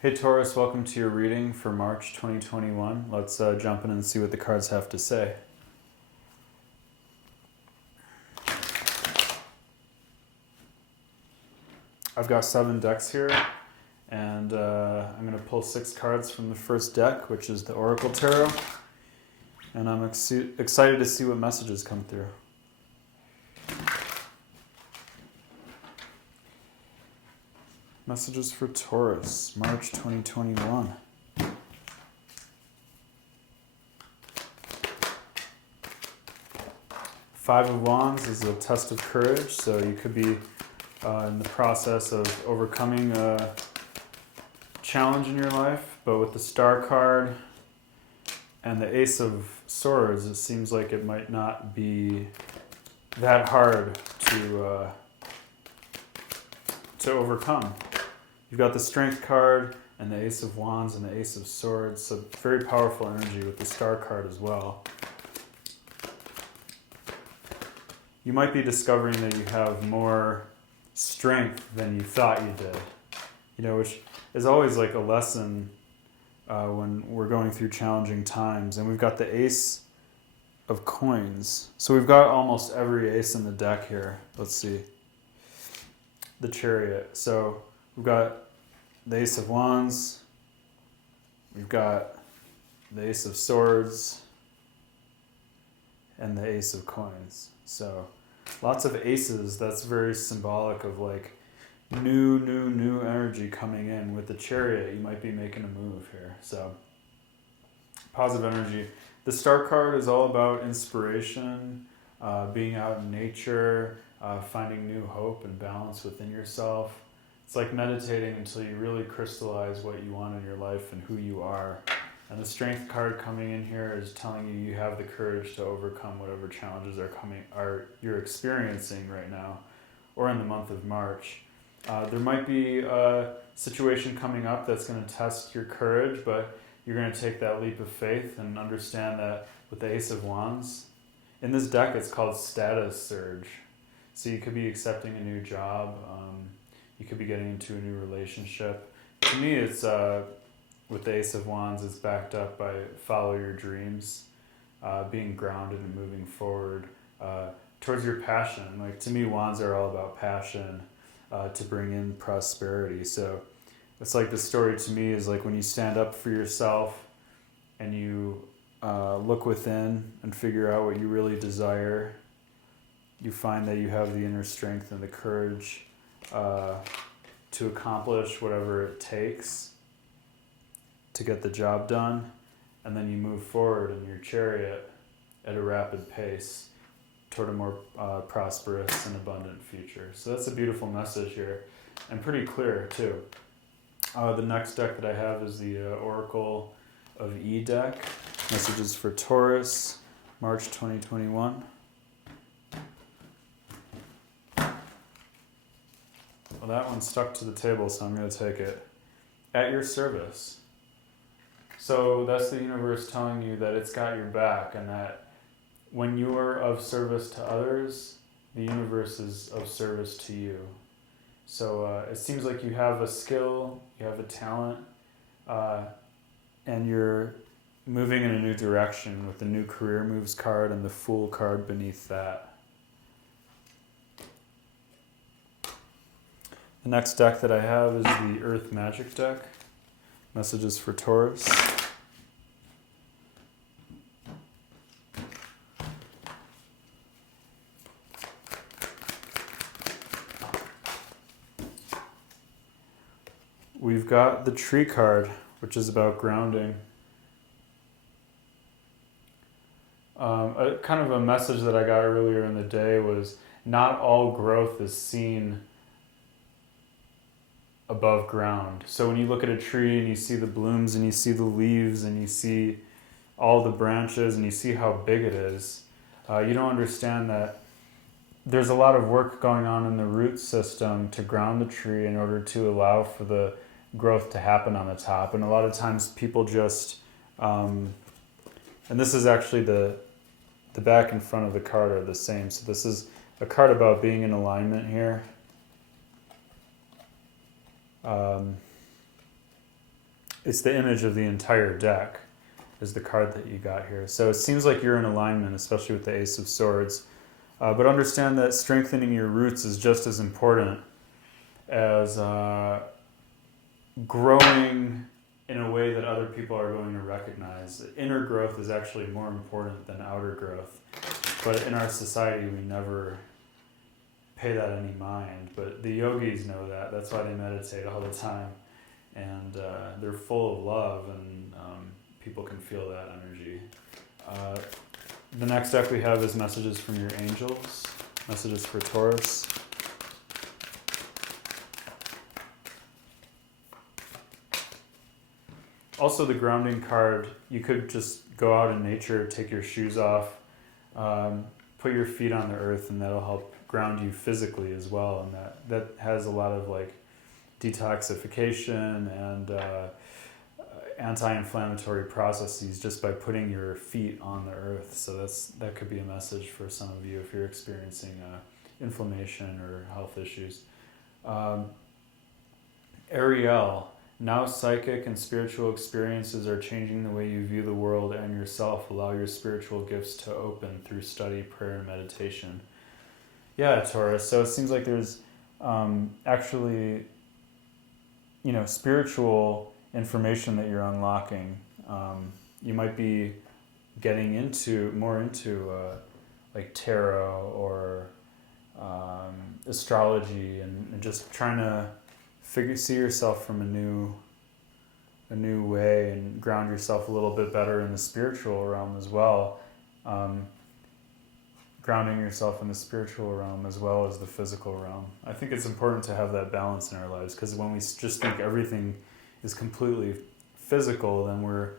Hey Taurus, welcome to your reading for March 2021. Let's jump in and see what the cards have to say. I've got 7 decks here, and I'm going to pull 6 cards from the first deck, which is the Oracle Tarot, and I'm excited to see what messages come through. Messages for Taurus, March 2021. Five of Wands is a test of courage, so you could be in the process of overcoming a challenge in your life, but with the Star card and the Ace of Swords, it seems like it might not be that hard to overcome. You've got the Strength card and the Ace of Wands and the Ace of Swords, so very powerful energy with the Star card as well. You might be discovering that you have more strength than you thought you did, which is always like a lesson when we're going through challenging times. And we've got the Ace of Coins. So we've got almost every ace in the deck here. Let's see. The Chariot. So we've got the Ace of Wands, we've got the Ace of Swords, and the Ace of Coins. So lots of aces. That's very symbolic of like new energy coming in. With the Chariot, you might be making a move here. So positive energy. The Star card is all about inspiration, being out in nature, finding new hope and balance within yourself. It's like meditating until you really crystallize what you want in your life and who you are. And the Strength card coming in here is telling you you have the courage to overcome whatever challenges you're experiencing right now, or in the month of March. There might be a situation coming up that's going to test your courage, but you're going to take that leap of faith and understand that with the Ace of Wands, in this deck it's called Status Surge. So you could be accepting a new job, you could be getting into a new relationship. To me, it's with the Ace of Wands, it's backed up by follow your dreams, being grounded and moving forward towards your passion. Like, to me, wands are all about passion to bring in prosperity. So it's like the story to me is like when you stand up for yourself and you look within and figure out what you really desire, you find that you have the inner strength and the courage to accomplish whatever it takes to get the job done, and then you move forward in your chariot at a rapid pace toward a more prosperous and abundant future. So that's a beautiful message here, and pretty clear too. The next deck that I have is the Oracle of E deck. Messages for Taurus, March 2021. Well, that one stuck to the table, so I'm going to take it. At your service. So that's the universe telling you that it's got your back, and that when you are of service to others, the universe is of service to you. So it seems like you have a skill, you have a talent, and you're moving in a new direction with the new career moves card and the Fool card beneath that. The next deck that I have is the Earth Magic deck. Messages for Taurus. We've got the Tree card, which is about grounding. Kind of a message that I got earlier in the day was not all growth is seen above ground. So when you look at a tree and you see the blooms and you see the leaves and you see all the branches and you see how big it is, you don't understand that there's a lot of work going on in the root system to ground the tree in order to allow for the growth to happen on the top. And a lot of times people just, and this is actually the back and front of the card are the same. So this is a card about being in alignment here. it's the image of the entire deck is the card that you got here. So it seems like you're in alignment, especially with the Ace of Swords. But understand that strengthening your roots is just as important as growing in a way that other people are going to recognize. Inner growth is actually more important than outer growth. But in our society, we never pay that any mind. But the yogis know that. That's why they meditate all the time. And they're full of love, and people can feel that energy. The next deck we have is Messages from Your Angels. Messages for Taurus. Also the grounding card, you could just go out in nature, take your shoes off, put your feet on the earth, and that'll help ground you physically as well. And that has a lot of like detoxification and anti-inflammatory processes just by putting your feet on the earth. So that could be a message for some of you if you're experiencing inflammation or health issues. Ariel, now psychic and spiritual experiences are changing the way you view the world and yourself. Allow your spiritual gifts to open through study, prayer, and meditation. Yeah, Taurus. So it seems like there's actually, spiritual information that you're unlocking. You might be getting more into like tarot or astrology, and just trying to see yourself from a new way and ground yourself a little bit better in the spiritual realm as well. Grounding yourself in the spiritual realm as well as the physical realm. I think it's important to have that balance in our lives, because when we just think everything is completely physical, then we're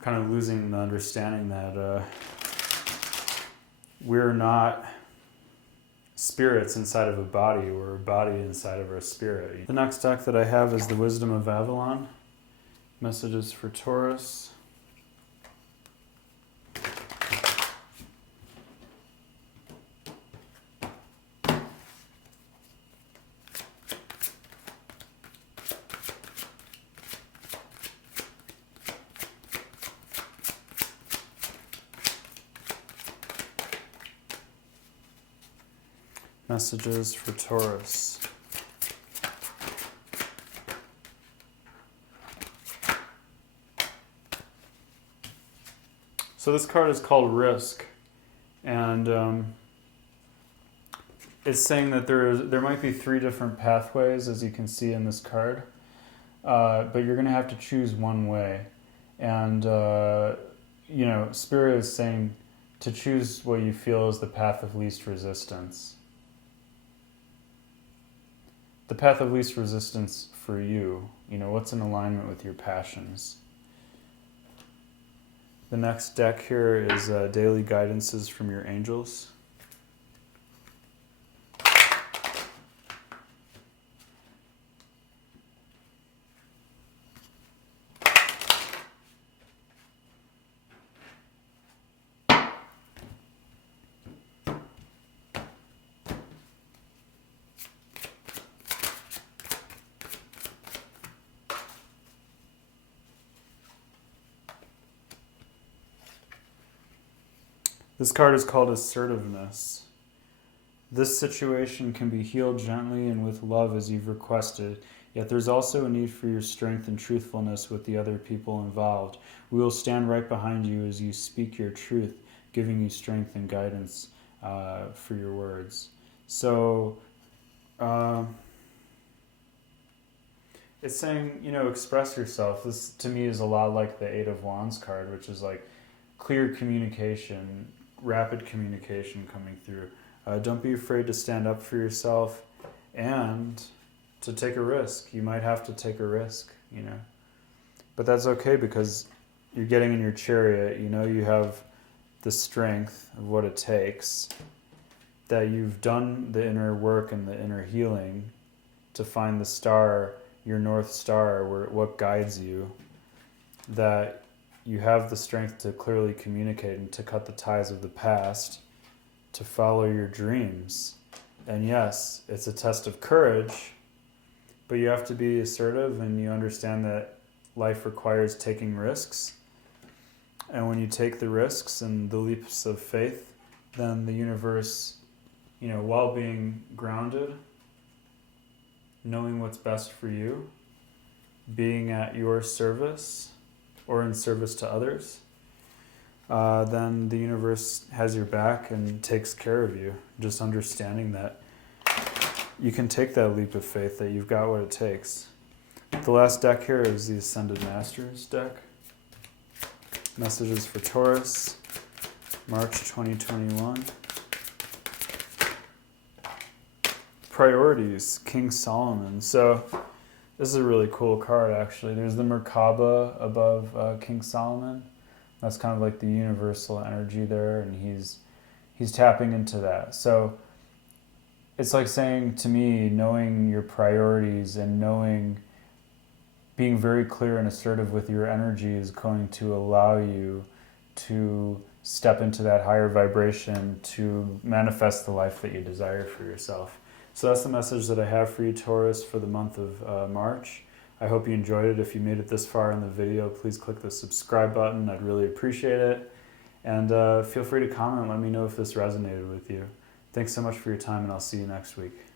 kind of losing the understanding that we're not spirits inside of a body, we're a body inside of our spirit. The next deck that I have is the Wisdom of Avalon. Messages for Taurus. Messages for Taurus. So this card is called Risk, and it's saying that there might be 3 different pathways, as you can see in this card, but you're going to have to choose one way. And Spirit is saying to choose what you feel is the path of least resistance. The path of least resistance for you, what's in alignment with your passions. The next deck here is Daily Guidances from Your Angels. This card is called Assertiveness. This situation can be healed gently and with love as you've requested, yet there's also a need for your strength and truthfulness with the other people involved. We will stand right behind you as you speak your truth, giving you strength and guidance for your words. So, it's saying, express yourself. This, to me, is a lot like the Eight of Wands card, which is like clear communication, rapid communication coming through. Don't be afraid to stand up for yourself and to take a risk. You might have to take a risk, But that's okay, because you're getting in your chariot, you have the strength of what it takes, that you've done the inner work and the inner healing to find the star, your North Star, what guides you, that you have the strength to clearly communicate and to cut the ties of the past, to follow your dreams. And yes, it's a test of courage, but you have to be assertive, and you understand that life requires taking risks. And when you take the risks and the leaps of faith, then the universe, while being grounded, knowing what's best for you, being at your service or in service to others, then the universe has your back and takes care of you. Just understanding that you can take that leap of faith, that you've got what it takes. The last deck here is the Ascended Masters deck. Messages for Taurus, March 2021. Priorities, King Solomon. So this is a really cool card, actually. There's the Merkaba above King Solomon. That's kind of like the universal energy there, and he's tapping into that. So it's like saying to me, knowing your priorities and being very clear and assertive with your energy is going to allow you to step into that higher vibration to manifest the life that you desire for yourself. So that's the message that I have for you, Taurus, for the month of March. I hope you enjoyed it. If you made it this far in the video, please click the subscribe button. I'd really appreciate it. And feel free to comment. Let me know if this resonated with you. Thanks so much for your time, and I'll see you next week.